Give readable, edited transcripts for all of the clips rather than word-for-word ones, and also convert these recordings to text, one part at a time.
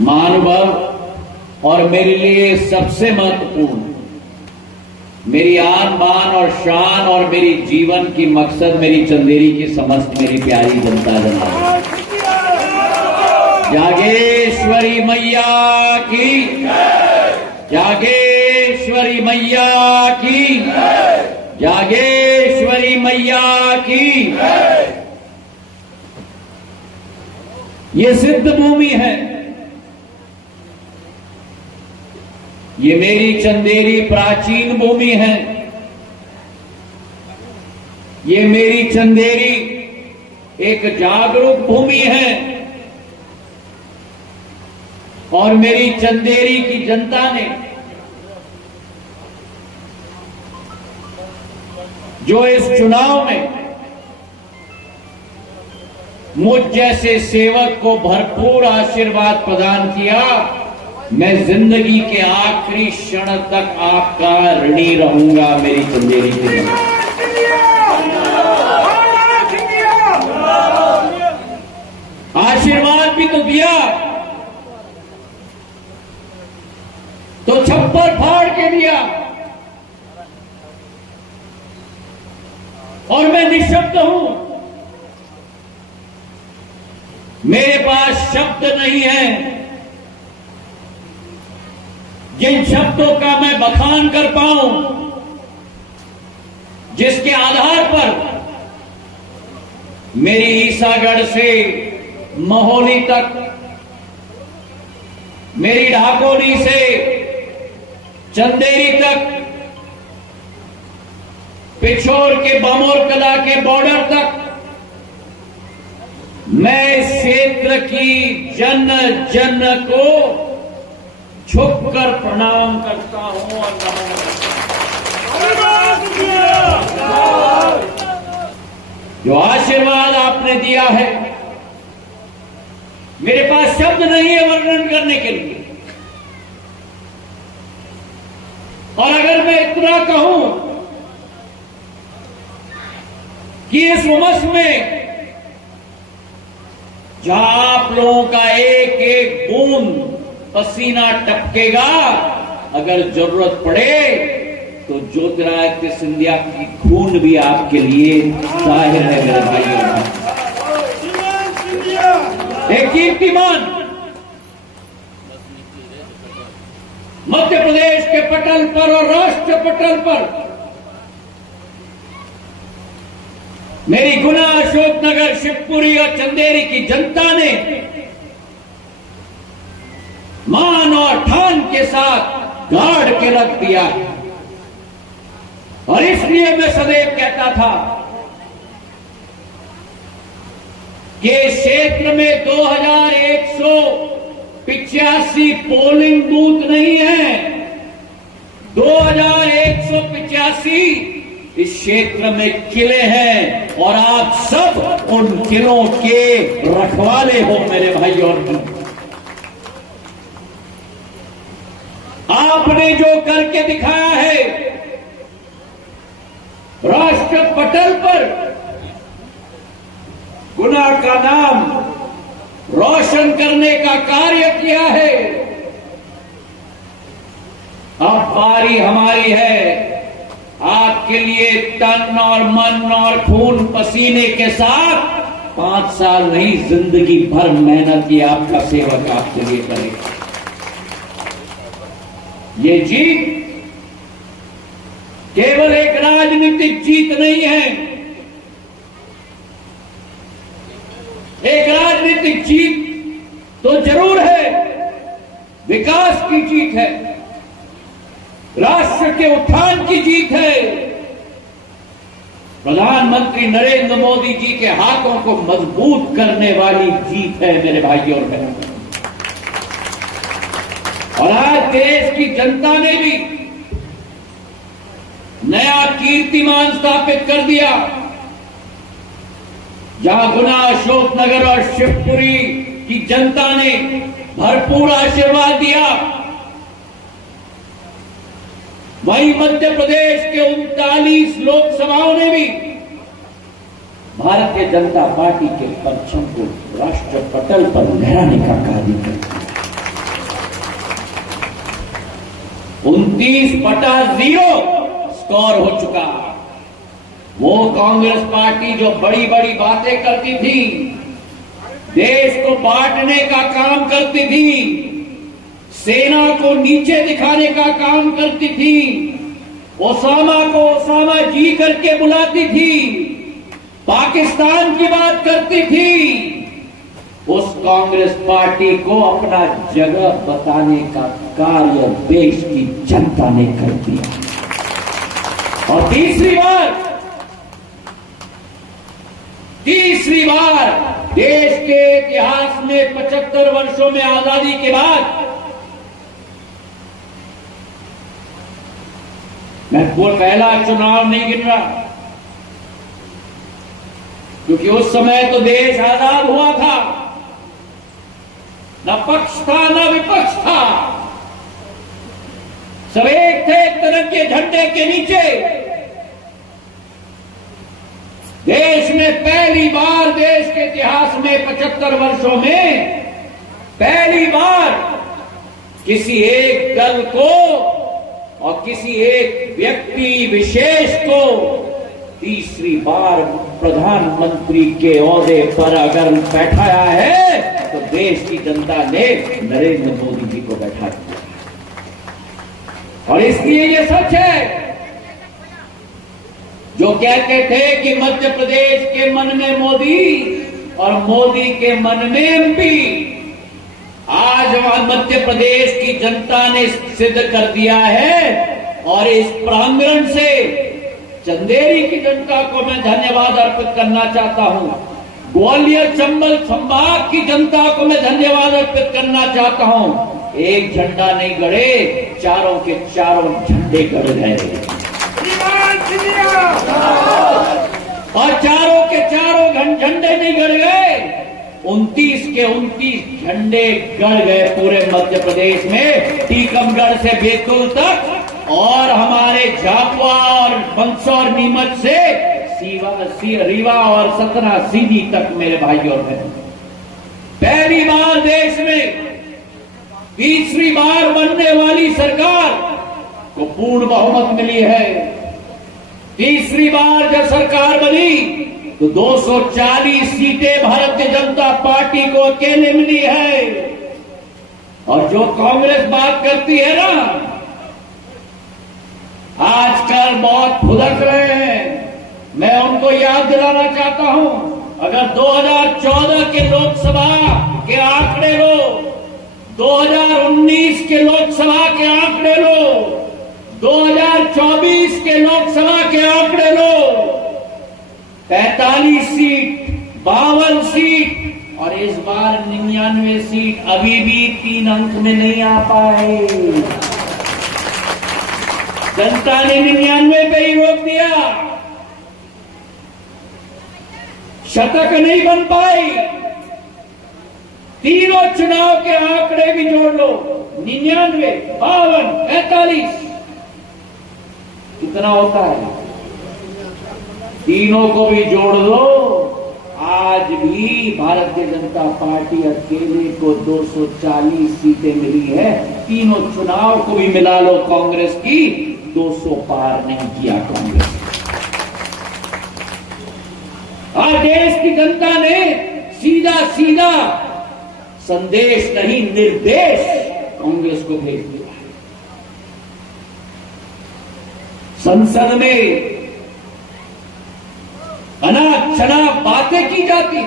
महानुभव और मेरे लिए सबसे महत्वपूर्ण, मेरी आन बान और शान और मेरी जीवन की मकसद मेरी चंदेरी की समस्त मेरी प्यारी जनता जनाब। जागेश्वरी मैया की, जागेश्वरी मैया की, जागेश्वरी मैया की। ये सिद्ध भूमि है, ये मेरी चंदेरी प्राचीन भूमि है, ये मेरी चंदेरी एक जागरूक भूमि है और मेरी चंदेरी की जनता ने जो इस चुनाव में मुझ जैसे सेवक को भरपूर आशीर्वाद प्रदान किया, मैं जिंदगी के आखिरी क्षण तक आपका ऋणी रहूंगा। मेरी चंदेरी के लिए आशीर्वाद भी तो दिया, तो छप्पर फाड़ के दिया और मैं निशब्द हूं। मेरे पास शब्द नहीं है जिन शब्दों का मैं बखान कर पाऊं, जिसके आधार पर मेरी ईसागढ़ से महोली तक, मेरी ढाकोनी से चंदेरी तक, पिछोर के बामोर कला के बॉर्डर तक मैं इस क्षेत्र की जन जन को झुककर प्रणाम करता हूं और नमन करता हूं। जो आशीर्वाद आपने दिया है, मेरे पास शब्द नहीं है वर्णन करने के लिए। और अगर मैं इतना कहूं कि इस उमस में जहां आप लोगों का एक एक बूंद पसीना टपकेगा, अगर जरूरत पड़े तो ज्योतिरादित्य सिंधिया की खून भी आपके लिए जाहिर है मेरे भाइयों। एक कीर्तिमान मध्य प्रदेश के पटल पर और राष्ट्र पटल पर मेरी गुना, अशोकनगर, शिवपुरी और चंदेरी की जनता ने मान और ठान के साथ गाड़ के रख दिया है। और इसलिए मैं सदैव कहता था कि क्षेत्र में 2185 पोलिंग बूथ नहीं है, 2185 इस क्षेत्र में किले हैं और आप सब उन किलों के रखवाले हो मेरे भाइयों। आपने जो करके दिखाया है, राष्ट्र पटल पर गुना का नाम रोशन करने का कार्य किया है। अब बारी हमारी है आपके लिए तन और मन और खून पसीने के साथ 5 साल नहीं, जिंदगी भर मेहनत ये आपका सेवक आपके लिए करेगा। ये जीत केवल एक राजनीतिक जीत नहीं है, एक राजनीतिक जीत तो जरूर है, विकास की जीत है, राष्ट्र के उत्थान की जीत है, प्रधानमंत्री नरेंद्र मोदी जी के हाथों को मजबूत करने वाली जीत है मेरे भाइयों और बहनों। और आज देश की जनता ने भी नया कीर्तिमान स्थापित कर दिया। जहां गुना, अशोकनगर और शिवपुरी की जनता ने भरपूर आशीर्वाद दिया, वहीं मध्य प्रदेश के 39 लोकसभाओं ने भी भारतीय जनता पार्टी के परचम को राष्ट्र पटल पर लहराने का कार्य करती है। 29/0 स्कोर हो चुका। वो कांग्रेस पार्टी जो बड़ी बड़ी बातें करती थी, देश को बांटने का काम करती थी, सेना को नीचे दिखाने का काम करती थी, ओसामा को ओसामा जी करके बुलाती थी, पाकिस्तान की बात करती थी, उस कांग्रेस पार्टी को अपना जगह बताने का कार्य देश की जनता ने कर दिया। और तीसरी बार देश के इतिहास में 75 वर्षों में आजादी के बाद मैं पहला चुनाव नहीं गिन रहा, क्योंकि उस समय तो देश आजाद हुआ था, न पक्ष था न विपक्ष था, सब एक थे तिरंगे झंडे के नीचे। देश में पहली बार, देश के इतिहास में 75 वर्षों में पहली बार किसी एक दल को और किसी एक व्यक्ति विशेष को तीसरी बार प्रधानमंत्री के ओहदे पर अगर बैठाया है तो देश की जनता ने नरेंद्र मोदी जी को बैठा दिया। और इसलिए ये सच है जो कहते थे कि मध्य प्रदेश के मन में मोदी और मोदी के मन में एमपी। आज वहां मध्य प्रदेश की जनता ने सिद्ध कर दिया है और इस प्रांगण से चंदेरी की जनता को मैं धन्यवाद अर्पित करना चाहता हूं। ग्वालियर चंबल संभाग की जनता को मैं धन्यवाद अर्पित करना चाहता हूं। एक झंडा नहीं गड़े, चारों के चारों झंडे गड़ गए और चारों के चारों झंडे नहीं गड़ गए, 29 के 29 झंडे गड़ गए पूरे मध्य प्रदेश में, टीकमगढ़ से बैतूल तक और हमारे झाबुआ और मंदसौर नीमच से रीवा और सतना सीधी तक। मेरे भाइयों और बहनों, पहली बार देश में तीसरी बार बनने वाली सरकार को पूर्ण बहुमत मिली है। तीसरी बार जब सरकार बनी तो 240 सीटें भारतीय जनता पार्टी को अकेले मिली है। और जो कांग्रेस बात करती है ना, आजकल बहुत फुदक रहे हैं, मैं उनको याद दिलाना चाहता हूं, अगर 2014 के लोकसभा के आंकड़े लो, 2019 के लोकसभा के आंकड़े लो, 2024 के लोकसभा के आंकड़े लो, 45 सीट, 52 सीट और इस बार 99 सीट अभी भी 3 अंक में नहीं आ पाए। जनता ने 99 पे ही रोक दिया, शतक नहीं बन पाई। तीनों चुनाव के आंकड़े भी जोड़ लो, 99, 52, 45 कितना होता है, तीनों को भी जोड़ लो, आज भी भारतीय जनता पार्टी अकेले को 240 सीटें मिली है। तीनों चुनाव को भी मिला लो कांग्रेस की, 200 पार नहीं किया कांग्रेस। आज देश की जनता ने सीधा सीधा संदेश नहीं निर्देश कांग्रेस को भेज दिया। संसद में अनाप शनाप बातें की जाती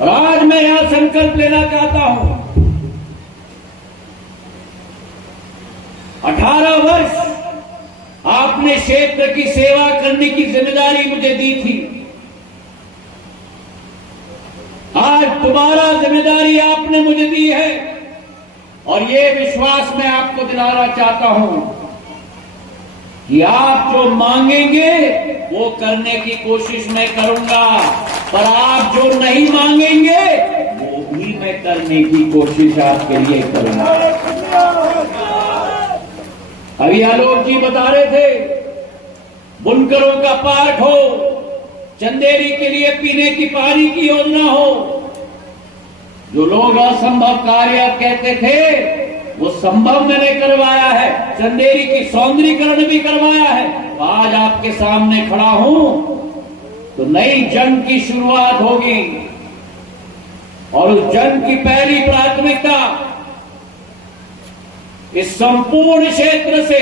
और आज मैं यहां संकल्प लेना चाहता हूं, 18 वर्ष आपने क्षेत्र की सेवा करने की जिम्मेदारी मुझे दी थी। आज दोबारा जिम्मेदारी आपने मुझे दी है और ये विश्वास मैं आपको दिलाना चाहता हूं कि आप जो मांगेंगे वो करने की कोशिश मैं करूंगा, पर आप जो नहीं मांगेंगे वो भी मैं करने की कोशिश आपके लिए करूंगा। अभी आलोक जी बता रहे थे, बुनकरों का पार्क हो, चंदेरी के लिए पीने की पानी की योजना हो। जो लोग असंभव कार्य कहते थे वो संभव मैंने करवाया है। चंदेरी की सौंदर्यीकरण भी करवाया है। तो आज आपके सामने खड़ा हूं तो नई जंग की शुरुआत होगी और उस जंग की पहली प्राथमिकता इस संपूर्ण क्षेत्र से,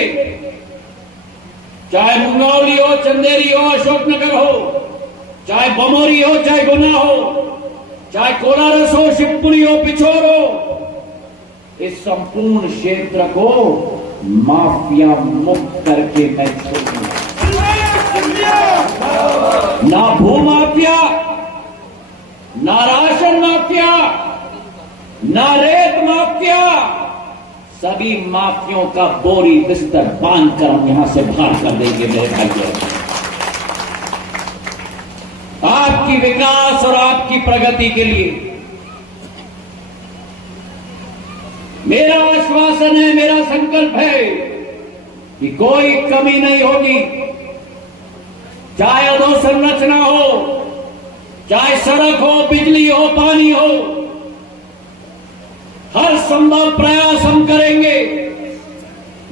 चाहे मुंगौली हो, चंदेरी हो, अशोकनगर हो, चाहे बमोरी हो, चाहे गुना हो, चाहे कोलारस हो, शिवपुरी हो, पिछोर हो, इस संपूर्ण क्षेत्र को माफिया मुक्त करके मैं छोड़ूंगा। ना भू माफिया, ना राशन माफिया, ना रेत माफिया, सभी माफियों का बोरी बिस्तर बांधकर हम यहां से बाहर कर देंगे मेरे भाइयों। आपकी विकास और आपकी प्रगति के लिए मेरा आश्वासन है, मेरा संकल्प है कि कोई कमी नहीं होगी। चाहे अधोसंरचना हो, चाहे सड़क हो, बिजली हो, पानी हो, हर संभव प्रयास हम करेंगे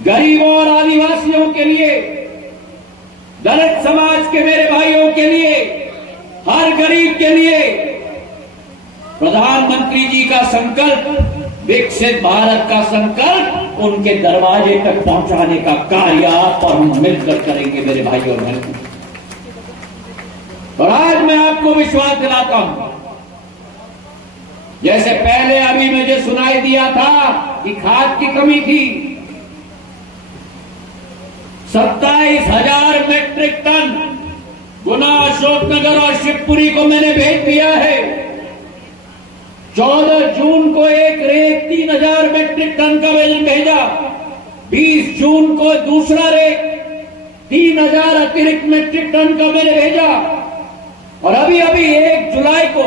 गरीबों और आदिवासियों के लिए, दलित समाज के मेरे भाइयों के लिए, हर गरीब के लिए। प्रधानमंत्री जी का संकल्प, विकसित भारत का संकल्प उनके दरवाजे तक पहुंचाने का कार्य आप और हम मिलकर करेंगे मेरे भाई और बहनों। और आज मैं आपको विश्वास दिलाता हूं, जैसे पहले अभी मुझे सुनाई दिया था कि खाद की कमी थी, 27,000 मेट्रिक टन गुना, अशोकनगर और शिवपुरी को मैंने भेज दिया है। 14 जून को एक रेक 3,000 मेट्रिक टन का वजन भेजा, 20 जून को दूसरा रेक 3,000 अतिरिक्त मेट्रिक टन का मैंने भेजा और अभी 1 जुलाई को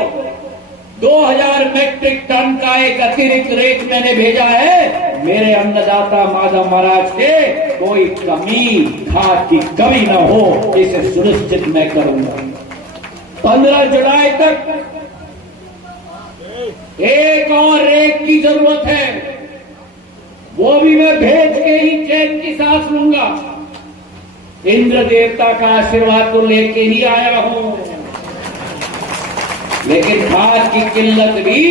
2,000 मेट्रिक टन का एक अतिरिक्त रेक मैंने भेजा है। मेरे अन्नदाता माधव महाराज के कोई कमी, खाद की कमी न हो, इसे सुनिश्चित मैं करूंगा। 15 जुलाई तक एक और रेक की जरूरत है, वो भी मैं भेज के ही चैन की सांस लूंगा। इंद्र देवता का आशीर्वाद तो लेके ही आया हूं, लेकिन खाद की किल्लत भी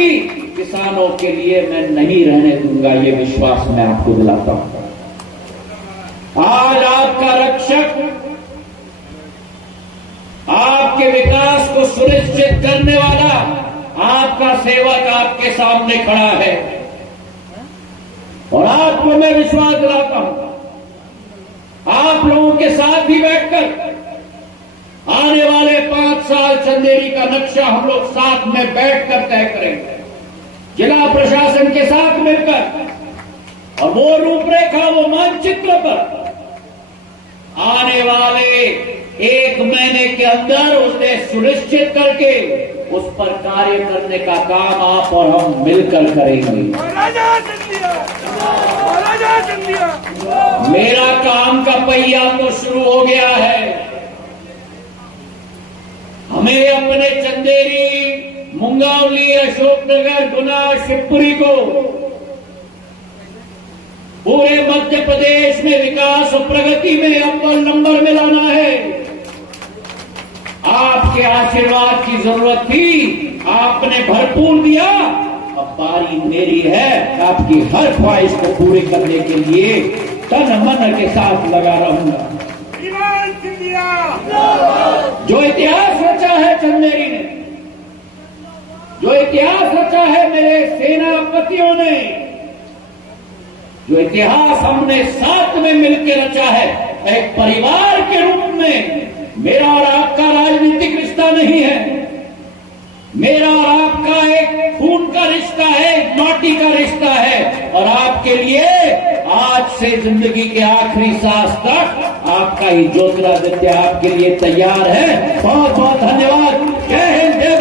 किसानों के लिए मैं नहीं रहने दूंगा, ये विश्वास मैं आपको दिलाता हूं। आज आपका रक्षक, आपके विकास को सुनिश्चित करने वाला आपका सेवक आपके सामने खड़ा है और आपको मैं विश्वास दिलाता हूं, आप लोगों के साथ ही बैठकर आने वाले 5 साल चंदेरी का नक्शा हम लोग साथ में बैठकर तय करेंगे, जिला प्रशासन के साथ मिलकर, और वो रूपरेखा, वो मानचित्र पर आने वाले 1 महीने के अंदर उसे सुनिश्चित करके उस पर कार्य करने का काम आप और हम मिलकर करेंगे। मेरा काम का पहिया तो शुरू हो गया है। हमें अपने चंदेरी, मुंगौली, अशोकनगर, गुना, शिवपुरी को पूरे मध्य प्रदेश में विकास और प्रगति में अव्वल नंबर में लाना है। आपके आशीर्वाद की जरूरत थी, आपने भरपूर दिया, अब बारी मेरी है आपकी हर ख्वाहिश को पूरी करने के लिए तन मन के साथ लगा रहूंगा। जो इतिहास रचा है चंदेरी ने, जो इतिहास रचा है मेरे सेनापतियों ने, जो इतिहास हमने साथ में मिलकर रचा है, एक परिवार के रूप में, मेरा और आपका राजनीतिक रिश्ता नहीं है, मेरा और आपका एक खून का रिश्ता है, एक माटी का रिश्ता है। और आपके लिए आज से जिंदगी के आखिरी सांस तक आपका ही ज्योतिरादित्य आपके लिए तैयार है। बहुत बहुत धन्यवाद। जय हिंद।